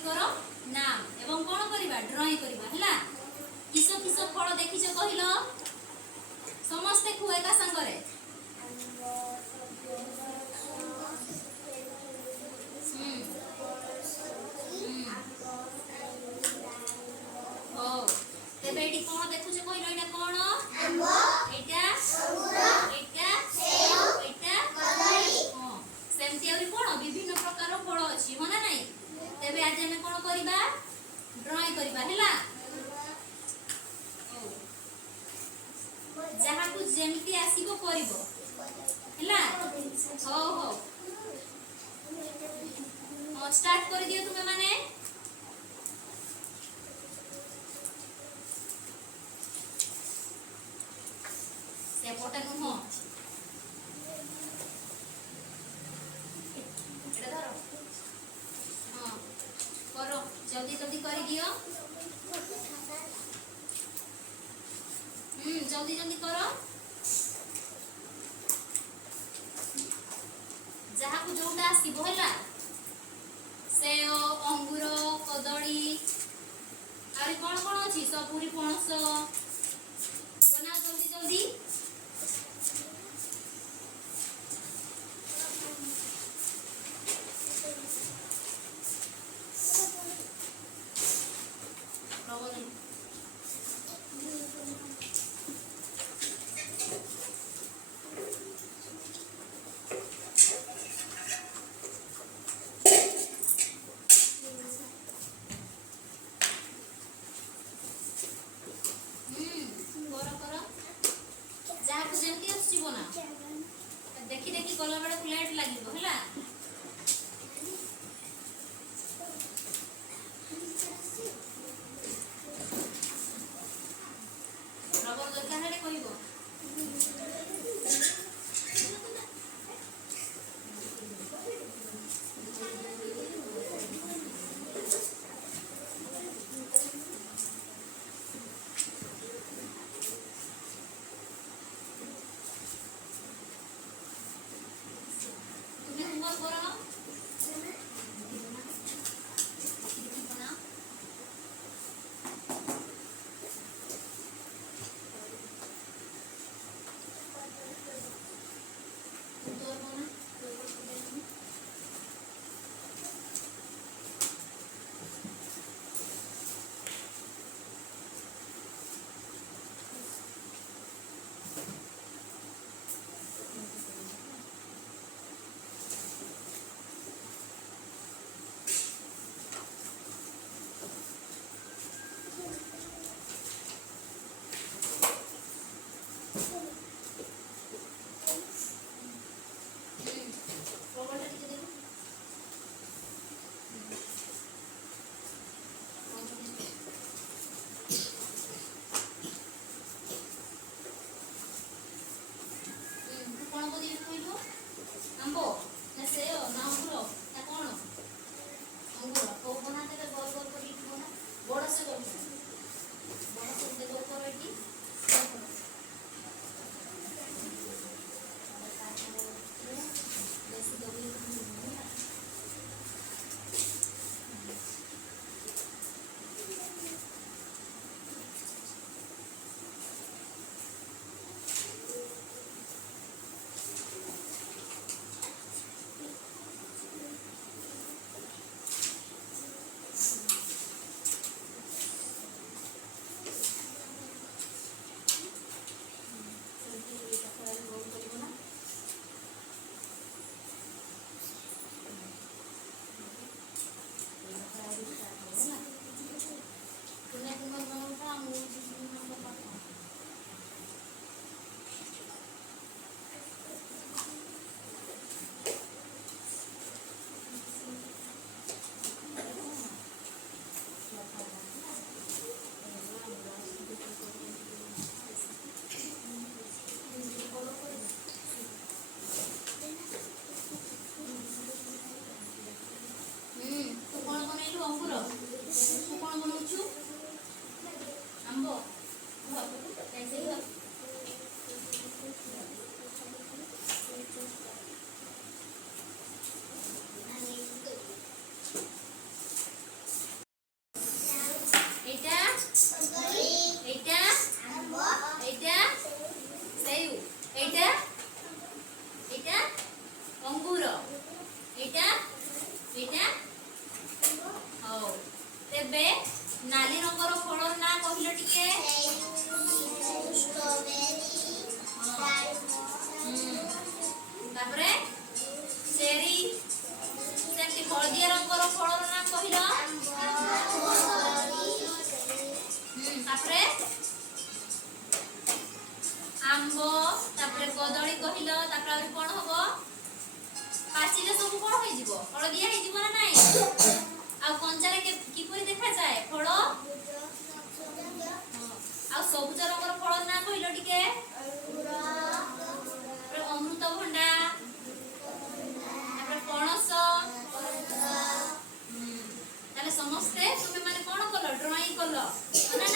करो नाम एवं कोन करिबा ड्राइंग करिबा हला किसो किसो फल देखिछो कहिलो समस्त को एका संगरे ओ तेबे एटी कोन देखुछो कहिलो एटा कोन आंबो एटा अंगूर एटा सेव एटा कदली हां सेमति आउरी कोन विभिन्न प्रकार फल अछि हो ना नाही तेबे आज हमें कोन करिबा ड्राइंग करिबा हला जहा को जेमती आसीबो करिवो हला हो हो स्टार्ट कर दियो तुमे माने से पोटा नु हो एटा धरो हां करो जल्दी जल्दी कर दियो जल्दी जल्दी करो जहा को जोटा आसीबो हला सेव अंगूर कदली आरे कोन कोन अछि सपुरी पणस बना जल्दी जल्दी देखी देखी कला बेले प्लेट लागिबो हला रबर दरकार हेले कहिबो ତେବେ ନାଲି ରଙ୍ଗର ଫଳର ନାଁ କହିଲ ଟିକେ। ତାପରେ ଚେରି। ସେମିତି ହଳଦିଆ ରଙ୍ଗର ଫଳର ନାଁ କହିଲ। ତାପରେ ଆମ୍ବ। ତାପରେ କଦଳୀ କହିଲ। ତାପରେ ଆହୁରି କଣ ହବ? ପାଚିଲେ ସବୁ କଣ ହେଇଯିବ? ହଳଦିଆ ହେଇଯିବ ନା ନାଇଁ? ଆଉ କଞ୍ଚାରେ କିପରି ଦେଖାଯାଏ ଫଳ? ଆଉ ସବୁଜ ରଙ୍ଗର ଫଳର ନାଁ କହିଲ ଟିକେ। ଅମୃତଭଣ୍ଡା। ତାପରେ ପଣସ। ତାହେଲେ ସମସ୍ତେ ତୁମେ ମାନେ କଣ କଲ? ଡ୍ରଇଂ କଲ ନା